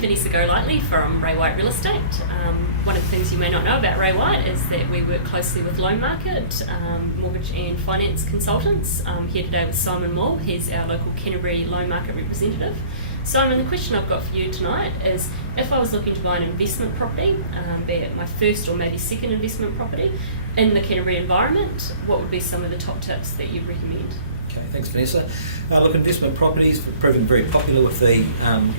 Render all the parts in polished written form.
Vanessa Golightly from Ray White Real Estate. One of the things you may not know about Ray White is that we work closely with loan market, mortgage and finance consultants. Here today with Simon Moore, he's our local Canterbury loan market representative. Simon, the question I've got for you tonight is, if I was looking to buy an investment property, be it my first or maybe second investment property, in the Canterbury environment, what would be some of the top tips that you'd recommend? Okay, thanks Vanessa. Look, investment properties have proven very popular with the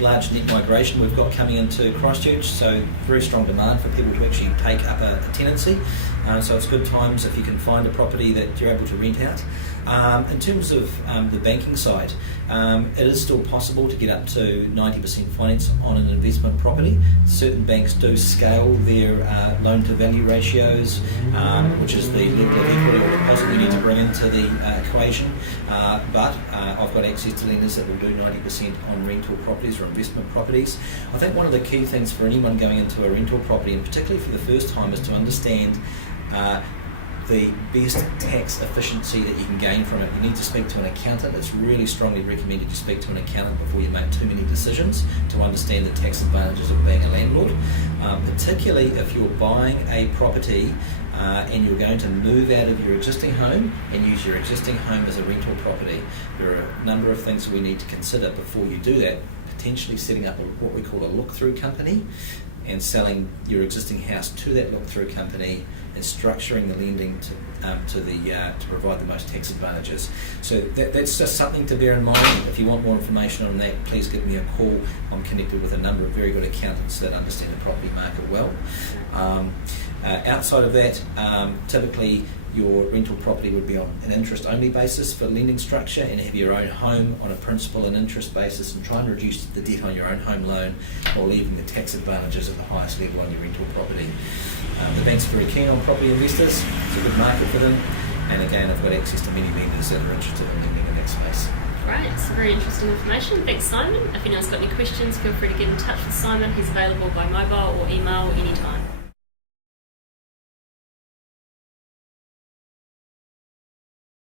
large net migration we've got coming into Christchurch, so very strong demand for people to actually take up a tenancy. So it's good times if you can find a property that you're able to rent out. In terms of the banking side, it is still possible to get up to 90% finance on an investment property. Certain banks do scale their loan to value ratios, which is the level of equity or deposit you need to bring into the equation. But I've got access to lenders that will do 90% on rental properties or investment properties. I think one of the key things for anyone going into a rental property, and particularly for the first time, is to understand the best tax efficiency that you can gain from it. You need to speak to an accountant. It's really strongly recommended you speak to an accountant before you make too many decisions to understand the tax advantages of being a landlord, particularly if you're buying a property and you're going to move out of your existing home and use your existing home as a rental property. There are a number of things we need to consider before you do that, potentially setting up what we call a look-through company and selling your existing house to that look-through company and structuring the lending to provide the most tax advantages. So that's just something to bear in mind. If you want more information on that, please give me a call. I'm connected with a number of very good accountants that understand the property market well. Outside of that, typically your rental property would be on an interest-only basis for lending structure, and have your own home on a principal and interest basis, and try and reduce the debt on your own home loan while leaving the tax advantages at the highest level on your rental property. The banks are very keen on property investors. It's a good market for them, and again, I've got access to many lenders that are interested in lending in that space. Great, it's very interesting information. Thanks, Simon. If anyone's got any questions, feel free to get in touch with Simon. He's available by mobile or email anytime.